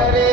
Hare